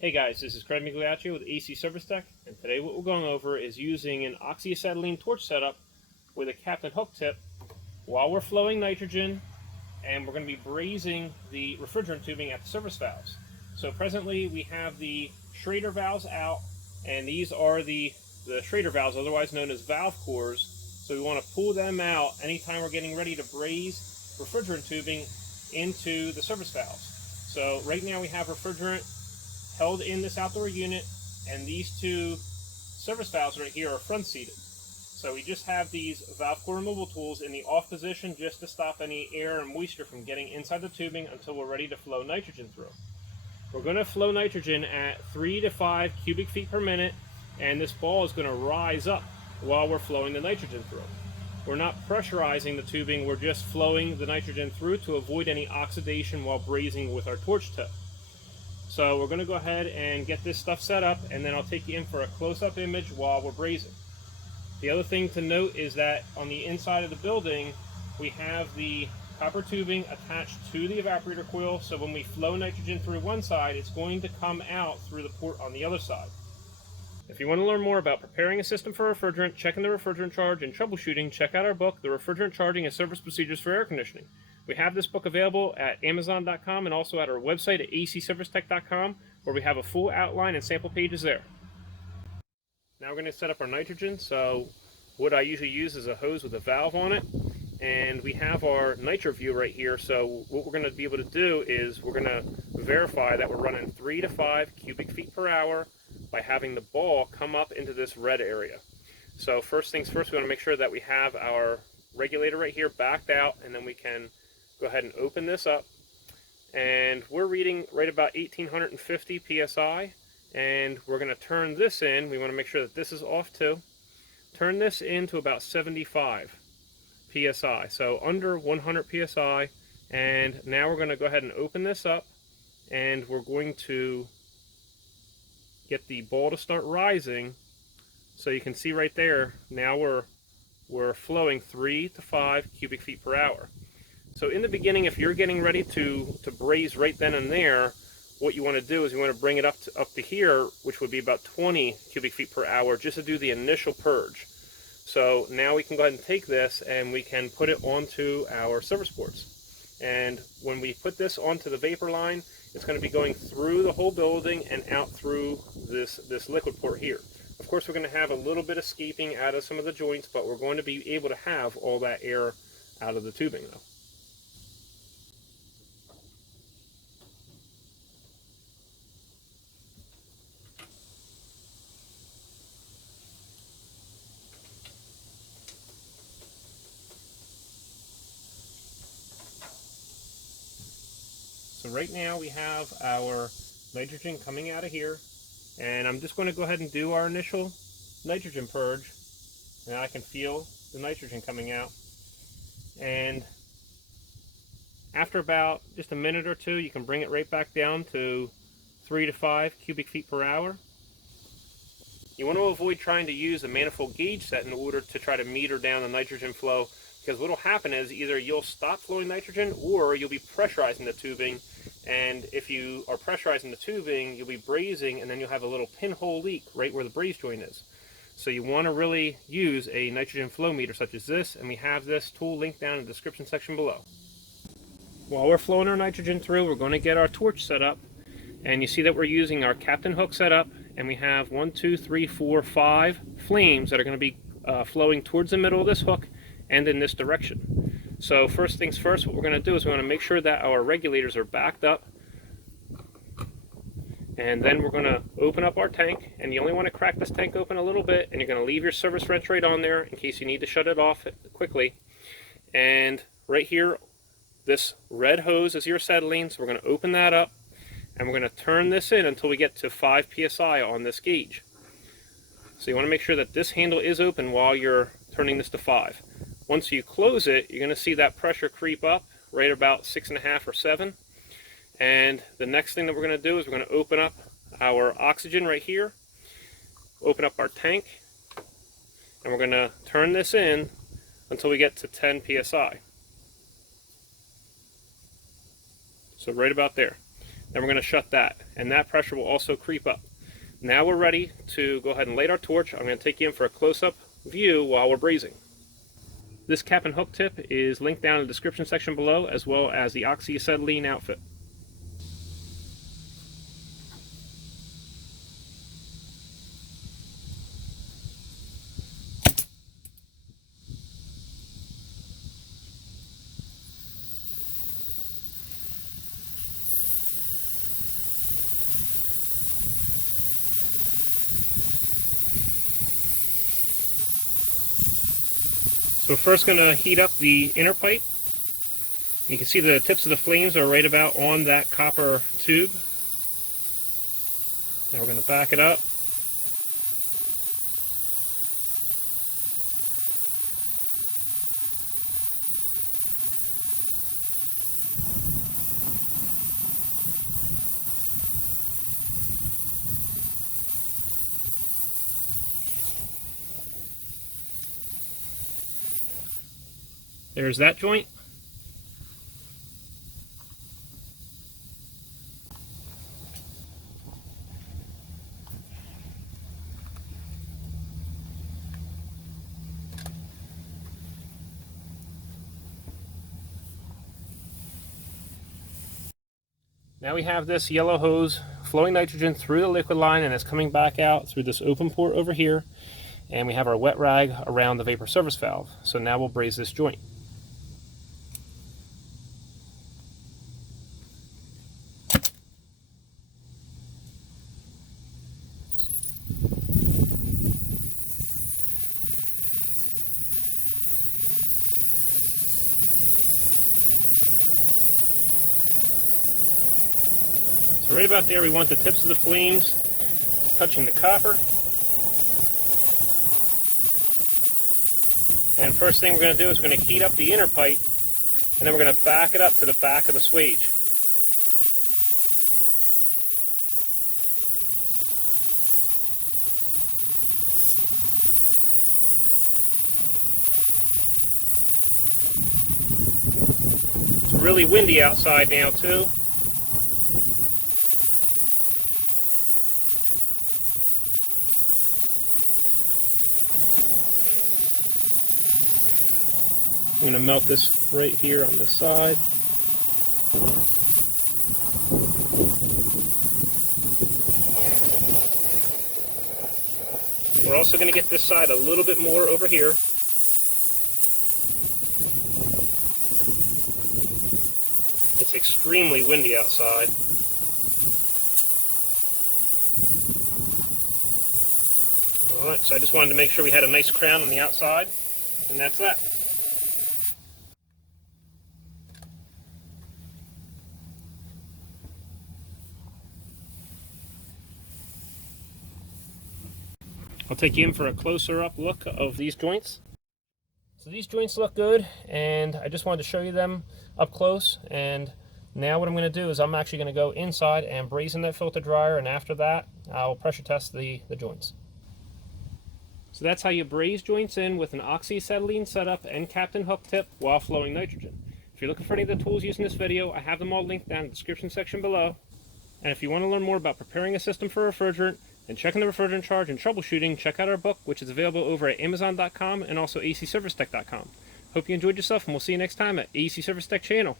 Hey guys, this is Craig Migliaccio with acservicetech, and today what we're going over is using an Oxy Acetylene torch setup with a Captain Hook tip while we're flowing nitrogen, and we're going to be brazing the refrigerant tubing at the service valves. So presently we have the Schrader valves out, and these are the Schrader valves, otherwise known as valve cores. So we want to pull them out anytime we're getting ready to braze refrigerant tubing into the service valves. So right now we have refrigerant held in this outdoor unit, and these two service valves right here are front seated. So we just have these valve core removal tools in the off position just to stop any air and moisture from getting inside the tubing until we're ready to flow nitrogen through. We're going to flow nitrogen at 3 to 5 cubic feet per minute, and this ball is going to rise up while we're flowing the nitrogen through. We're not pressurizing the tubing, we're just flowing the nitrogen through to avoid any oxidation while brazing with our torch tip. So we're going to go ahead and get this stuff set up, and then I'll take you in for a close-up image while we're brazing. The other thing to note is that on the inside of the building, we have the copper tubing attached to the evaporator coil, so when we flow nitrogen through one side, it's going to come out through the port on the other side. If you want to learn more about preparing a system for refrigerant, checking the refrigerant charge, and troubleshooting, check out our book, The Refrigerant Charging and Service Procedures for Air Conditioning. We have this book available at Amazon.com and also at our website at acservicetech.com, where we have a full outline and sample pages there. Now we're going to set up our nitrogen. So what I usually use is a hose with a valve on it, and we have our nitro view right here. So what we're going to be able to do is we're going to verify that we're running 3 to 5 cubic feet per hour by having the ball come up into this red area. So first things first, we want to make sure that we have our regulator right here backed out, and then we can go ahead and open this up. And we're reading right about 1850 psi, and we're going to turn this in. We want to make sure that this is off too. Turn this into about 75 psi, so under 100 psi. And now we're going to go ahead and open this up, and we're going to get the ball to start rising. So you can see right there, now we're flowing 3 to 5 cubic feet per hour. So in the beginning, if you're getting ready to braze right then and there, what you want to do is you want to bring it up to here, which would be about 20 cubic feet per hour, just to do the initial purge. So now we can go ahead and take this and we can put it onto our service ports. And when we put this onto the vapor line, it's going to be going through the whole building and out through this liquid port here. Of course, we're going to have a little bit escaping out of some of the joints, but we're going to be able to have all that air out of the tubing though. So right now we have our nitrogen coming out of here, and I'm just going to go ahead and do our initial nitrogen purge, and I can feel the nitrogen coming out. And after about just a minute or two, you can bring it right back down to 3 to 5 cubic feet per hour. You want to avoid trying to use a manifold gauge set in order to try to meter down the nitrogen flow, because what will happen is either you'll stop flowing nitrogen or you'll be pressurizing the tubing, and if you are pressurizing the tubing, you'll be brazing, and then you'll have a little pinhole leak right where the braze joint is. So you want to really use a nitrogen flow meter such as this, and we have this tool linked down in the description section below. While we're flowing our nitrogen through, we're going to get our torch set up, and you see that we're using our Captain Hook setup, and we have 1, 2, 3, 4, 5 flames that are going to be flowing towards the middle of this hook and in this direction. So first things first, what we're going to do is we want to make sure that our regulators are backed up, and then we're going to open up our tank, and you only want to crack this tank open a little bit, and you're going to leave your service wrench right on there in case you need to shut it off quickly. And right here, this red hose is your acetylene, so we're going to open that up, and we're going to turn this in until we get to 5 psi on this gauge. So you want to make sure that this handle is open while you're turning this to 5. Once you close it, you're going to see that pressure creep up right about 6.5 or 7. And the next thing that we're going to do is we're going to open up our oxygen right here, open up our tank, and we're going to turn this in until we get to 10 psi. So right about there. Then we're going to shut that, and that pressure will also creep up. Now we're ready to go ahead and light our torch. I'm going to take you in for a close-up view while we're brazing. This cap and hook tip is linked down in the description section below, as well as the Oxy Acetylene outfit. So we're first going to heat up the inner pipe. You can see the tips of the flames are right about on that copper tube. Now we're going to back it up. There's that joint. Now we have this yellow hose flowing nitrogen through the liquid line, and it's coming back out through this open port over here. And we have our wet rag around the vapor service valve. So now we'll braze this joint. So right about there, we want the tips of the flames touching the copper. And first thing we're going to do is we're going to heat up the inner pipe, and then we're going to back it up to the back of the swage. It's really windy outside now too. I'm going to melt this right here on this side. We're also going to get this side a little bit more over here. It's extremely windy outside. Alright, so I just wanted to make sure we had a nice crown on the outside, and that's that. I'll take you in for a closer up look of these joints. So these joints look good, and I just wanted to show you them up close. And now what I'm going to do is I'm actually going to go inside and braze in that filter dryer, and after that I'll pressure test the joints. So that's how you braze joints in with an Oxy Acetylene setup and Captain hook tip while flowing nitrogen. If you're looking for any of the tools used in this video, I have them all linked down in the description section below. And if you want to learn more about preparing a system for refrigerant and checking the refrigerant charge and troubleshooting, check out our book, which is available over at Amazon.com and also acservicetech.com. Hope you enjoyed yourself, and we'll see you next time at AC Service Tech channel.